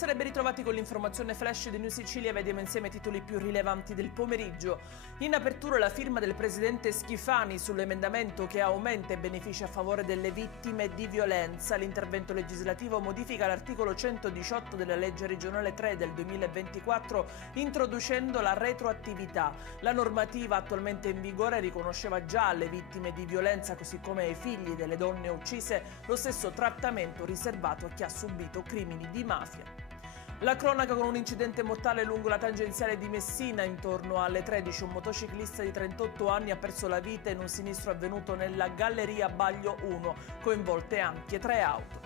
Buonasera e ben ritrovati con l'informazione flash di New Sicilia. Vediamo insieme i titoli più rilevanti del pomeriggio. In apertura la firma del presidente Schifani sull'emendamento che aumenta i benefici a favore delle vittime di violenza. L'intervento legislativo modifica l'articolo 118 della legge regionale 3 del 2024 introducendo la retroattività. La normativa attualmente in vigore riconosceva già alle vittime di violenza, così come ai figli delle donne uccise, lo stesso trattamento riservato a chi ha subito crimini di mafia. La cronaca con un incidente mortale lungo la tangenziale di Messina. Intorno alle 13 un motociclista di 38 anni ha perso la vita in un sinistro avvenuto nella galleria Baglio 1, coinvolte anche 3 auto.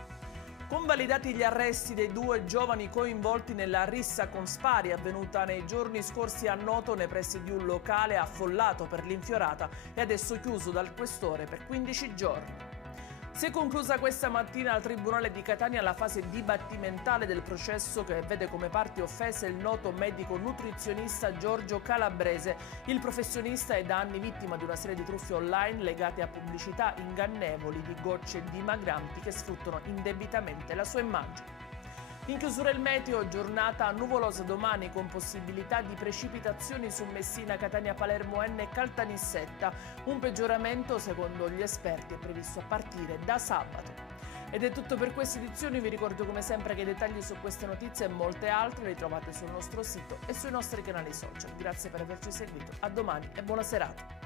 Convalidati gli arresti dei 2 giovani coinvolti nella rissa con spari avvenuta nei giorni scorsi a Noto nei pressi di un locale affollato per l'infiorata e adesso chiuso dal questore per 15 giorni. Si è conclusa questa mattina al Tribunale di Catania la fase dibattimentale del processo che vede come parti offese il noto medico nutrizionista Giorgio Calabrese. Il professionista è da anni vittima di una serie di truffe online legate a pubblicità ingannevoli di gocce dimagranti che sfruttano indebitamente la sua immagine. In chiusura il meteo, giornata nuvolosa domani con possibilità di precipitazioni su Messina, Catania, Palermo, Enna e Caltanissetta. Un peggioramento, secondo gli esperti, è previsto a partire da sabato. Ed è tutto per questa edizione. Vi ricordo come sempre che i dettagli su queste notizie e molte altre li trovate sul nostro sito e sui nostri canali social. Grazie per averci seguito, a domani e buona serata.